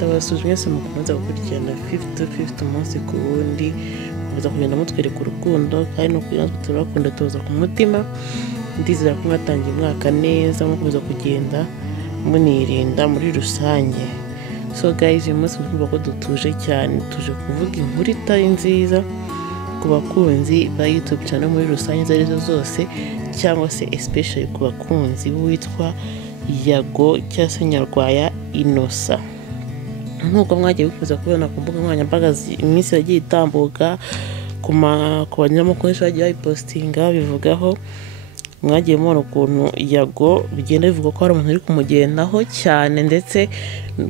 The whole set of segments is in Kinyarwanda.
ndabasuje mwese mukomeza gukurikirana 50 umunsi ku wundi, mukomeza kugenda mutwereka urukundo kandi no kugira ngo turakunda tuza ku mutima. Ndizera ko mwatangiye umwaka neza, mukomeza kugenda munirinda muri rusange. So guys, uyu munsi twumva ko dutuje cyane, tuje kuvuga inkuru itari nziza ku bakunzi ba YouTube channel muri rusange zarizo zose, cyangwa se especially ku bakunzi witwa Yago cyangwa se Nyarwaya Innocent. Nkuko mwagiye bifuza kubona ku mbuga nkoranyambaga iminsi yagiye itambuka ku banyamakuru bagiye bayipostinga bivugaho, mwagiye mubona ukuntu Yago bigenda bivuga ko hari umuntu uri kumugendaho cyane, ndetse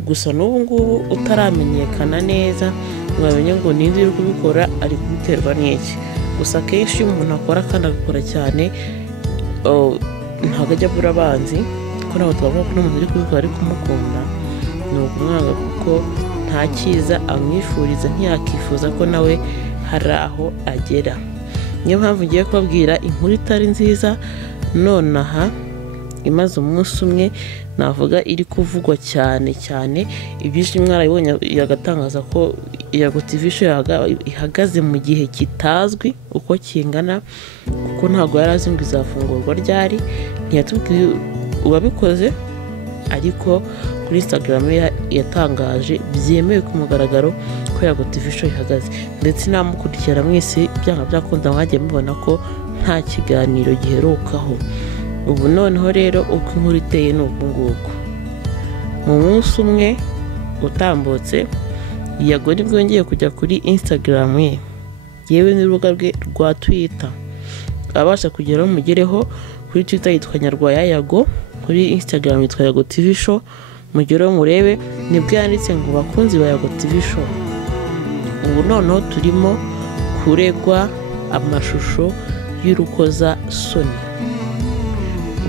gusa n'ubu ngubu utaramenyekana neza mwamenye ngo ninde uri kubikora, ari kubiterwa n'iki. Gusa kenshi umuntu akora kandi agakora cyane ntabwo ajya abura abanzi, ko ntabwo twavuga ko n'umuntu uri kubikora ari kumukunda, ni ukumwanga kuko nta cyiza amwifuriza, ntiyakifuza ko nawe hari aho agera. Niyo mpamvu ngiye kubabwira inkuru itari nziza nonaha imaze umunsi umwe, navuga iri kuvugwa cyane cyane. Ibyinshi mwarabibonye, yagatangaza ko Yago TV show ihagaze mu gihe kitazwi uko kingana, kuko ntabwo yari azi ngo izafungurwa ryari, ntiyatubwiye uwabikoze, ariko kuri Instagram yatangaje byemewe ku mugaragaro ko Yago TV show ihagaze, ndetse namukurikira mwese byanga byakunda mwagiye mubona ko nta kiganiro giherukaho. Ubu noneho rero uko inkuru iteye ni uku nguku. Mu munsi umwe utambutse, Yago nibwo yongeye kujya kuri Instagram ye, yewe n'urubuga rwe rwa Twitter, abasha kugeraho mugereho. Kuri Twitter yitwa Nyarwaya Yago, kuri Instagram yitwa Yago TV show, mugereho murebe. Nibwo yanditse ngo bakunzi ba Yago TV show, ubu noneho turimo kuregwa amashusho y'urukoza soni.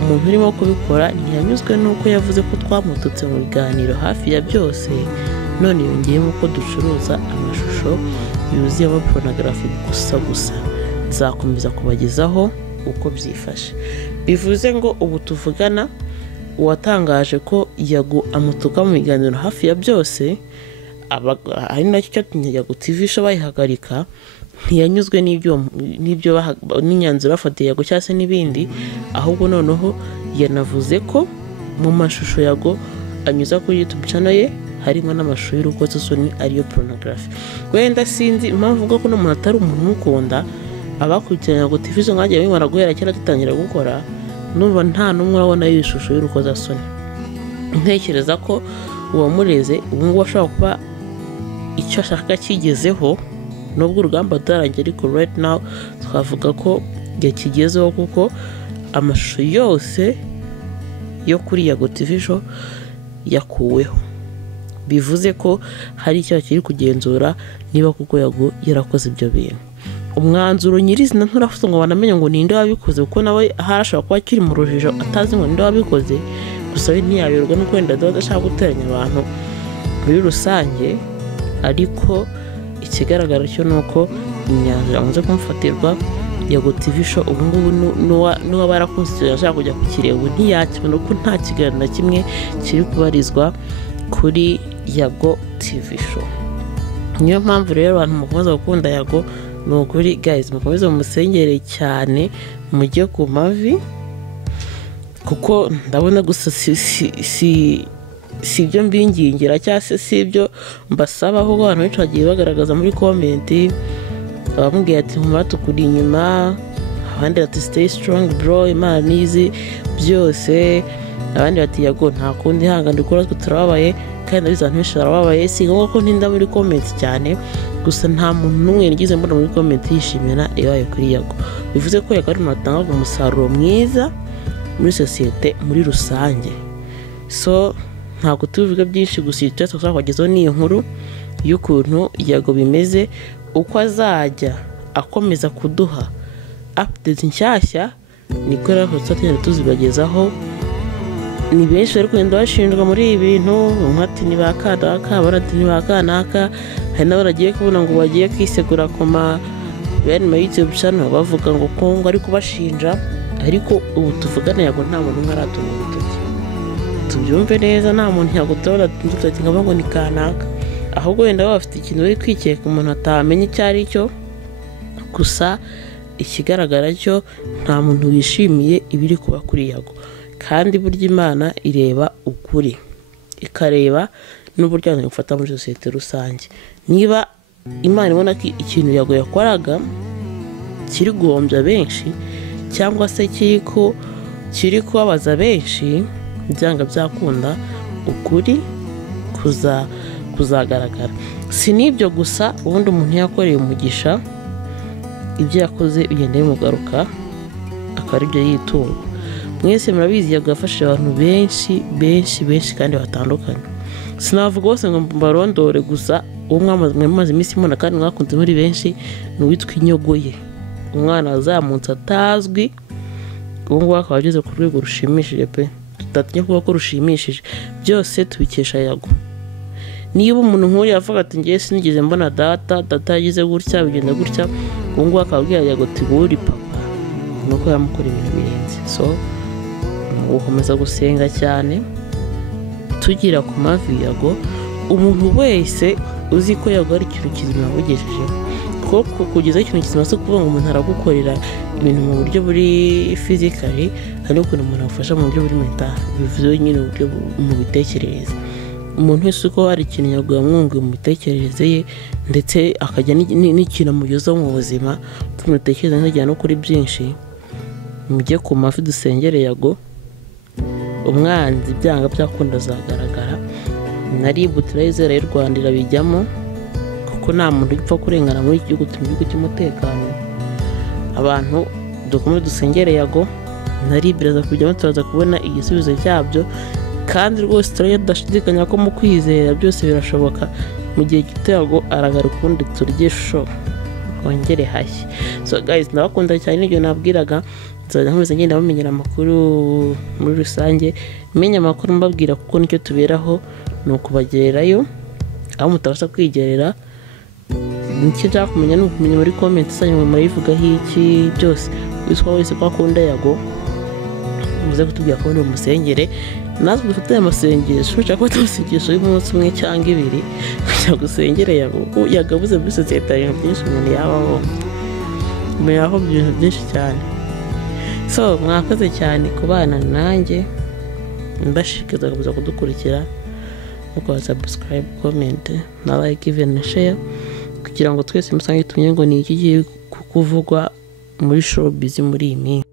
Umuntu urimo kubikora ntiyanyuzwe nuko yavuze ko twamututse mu biganiro hafi ya byose, none yongeyemo ko ducuruza amashusho yuzuyemo pornography gusa. Nzakomeza kubagezaho uko byifashe. Bivuze ngo ubu tuvugana, uwatangaje ko Yago amutuka mu biganiro hafi ya byose, ari nacyo cyatumye Yago TV show bayihagarika, ntiyanyuzwe n'ibyo n'inyanzuro bafatiye Yago cyangwa se n'ibindi, ahubwo noneho yanavuze ko mu mashusho Yago anyuza kuri YouTube channel ye harimo n'amashusho y'urukozasoni ariyo pornography. Wenda sinzi impamvu uvuga ko n'umuntu atari umuntu ukunda. Abakurikirana Yago TV show mwagiye bimara guhera kera tutangira gukora, numva nta n'umwe urabona y'ishusho y'urukozasoni. Ntekereza ko uwamureze ubu ngubu ashobora kuba icyo ashaka kigezeho, nubwo urugamba rutarangiye, ariko right now twavuga ko yakigezeho, kuko amashusho yose yo kuri Yago TV show yakuweho. Bivuze ko hari icyaha kiri kugenzura niba kuko Yago yarakoze ibyo bintu. Umwanzuro nyirizina nturafite ngo banamenye ngo ninde wabikoze, kuko nawe harashobora kuba kiri mu rujijo atazi ngo ninde wabikoze. Gusa ntiyaberwa nuko wenda adashaka guteranya abantu muri rusange, ariko ikigaragara cyo nuko imyanzuro amaze kumufatirwa. Yago TV show ubu ngubu n'uwa barakunze ashaka kujya kukireba, ubu ntiyakibona kuko nta kiganiro na kimwe kiri kubarizwa kuri Yago TV show. Niyo mpamvu rero abantu mukomeza gukunda Yago, ni ukuri guys, mukomeze mumusengere cyane, mujye ku mavi, kuko ndabona gusa si ibyo mbingingira cyangwa se si ibyo mbasaba, ahubwo abantu benshi bagiye bagaragaza muri comment, abamubwiye ati humura tukuri inyuma, abandi bati stay strong bro, Imana nizi byose, abandi bati Yago nta kundi hanga ndikora turababaye, kandi ndabizi abantu benshi barababaye. Si ngombwa ko ntinda muri comment cyane, gusa nta muntu n'umwe yagize mbona muri comment yishimira ibaye kuri Yago. Bivuze ko Yago ari umuntu atanga umusaruro mwiza muri sosiyete muri rusange. So ntabwo tuvuga byinshi, gusa icyo twakugezaho ni inkuru y'ukuntu Yago bimeze, uko azajya akomeza kuduha updates nshyashya, niko rero tuzagenda tuzibagezaho. Ni benshi bari kugenda bashinjwa muri ibi bintu, umwe ati ni bakadaka, abandi ati ni bakanaka, hari n'abaragiye kubona ngo bagiye kwisegura ku bene ma YouTube channel bavuga ngo kongo ari kubashinja, ariko ubu tuvugana Yago nta muntu umwe aratunga urutoki. tubyumve neza, nta muntu yagutora ati ngo ni kanaka, ahubwo wenda baba bafite ikintu bari kwikeka umuntu atamenya icyo ari cyo. Gusa ikigaragara cyo nta muntu wishimiye ibiri kuba kuri Yago, kandi burya Imana ireba ukuri, ikareba n'uburyo abantu bafata muri sosiyete rusange. Niba Imana ibona ko ikintu Yago yakoraga kiri guhombya benshi cyangwa se kiri kubabaza benshi, byanga byakunda ukuri kuzagaragara. Si n'ibyo gusa, ubundi umuntu yakoreye umugisha, ibyo yakoze bigenda bimugaruka, akaba ari byo yitunga. Mwese murabizi Yago yafashije abantu benshi kandi batandukanye. Sinavuga bose ngo mbarondore, gusa uwo mwamaze iminsi mubona kandi mwakunze muri benshi ni uwitwa Inyogoye, umwana wazamutse atazwi, ubu ngubu akaba ageze ku rwego rushimishije pe, tutatinya kuvuga ko rushimishije. Byose tubikesha Yago. Niba umuntu nk'uriya avuga ati ngiye sinigeze mbona data yagize gutya bigenda gutya, ubu ngubu akaba abwira Yago ati buri papa, nuko yamukora ibintu birenze. So gukomeza gusenga cyane, tugira ku mavi Yago. Umuntu wese uzi ko Yago ari ikintu kizima yamugejejeho, kuko kugeza ikintu kizima si ukuvuga ngo umuntu aragukorera ibintu mu buryo buri physically, hari n'ukuntu umuntu agufasha mu buryo buri mental, bivuze nyine uburyo mu bitekerereze. Umuntu wese uko hari ikintu Yago yamwunguye mu mitekerereze ye, ndetse akajya n'ikintu amugezaho mu buzima, tumutekereza n'ajya no kuri byinshi. Mujye ku mavi dusengere Yago, umwanzi byanga byakunda azagaragara. Nari butirayizera y'u Rwanda irabijyamo, kuko nta muntu upfa kurengana muri iki gihugu, turi mu gihugu cy'umutekano. Abantu dukomeze dusengere Yago, nari biraza kujyamo, turaza kubona igisubizo cyabyo, kandi rwose tudashidikanya ko mu kwizera byose birashoboka. Mu gihe gito Yago aragaruka, ubundi turye show hongere hashye. So guys, ndabakunda cyane, n'ibyo nabwiraga. Nzajya nkomeza ngenda bamenyera amakuru muri rusange, menya amakuru mbabwira, kuko nicyo tuberaho, ni ukubagererayo aho mutabasha kwigerera. Nicyo nshaka kumenya, ni ukumenya muri comment zanyu murayivugaho iki. Byose witwa wese ko akunda Yago, muze kutubwira ko ndi umusengere, natwe dufatanye amasengesho. Ushaka ko tumasengesho y'umunsi umwe cyangwa ibiri kugira gusengere Yago, kuko yagabuze muri sosiyete ibintu byinshi umuntu yabaho, muraho ibintu byinshi cyane. So mwakoze cyane kubana nanjye, mbashishikariza kuza kudukurikira, mukora subscribe, comment na like, even na share, kugira ngo twese musange tumenye ngo ni iki giye kuvugwa muri showbiz muri iyi minsi.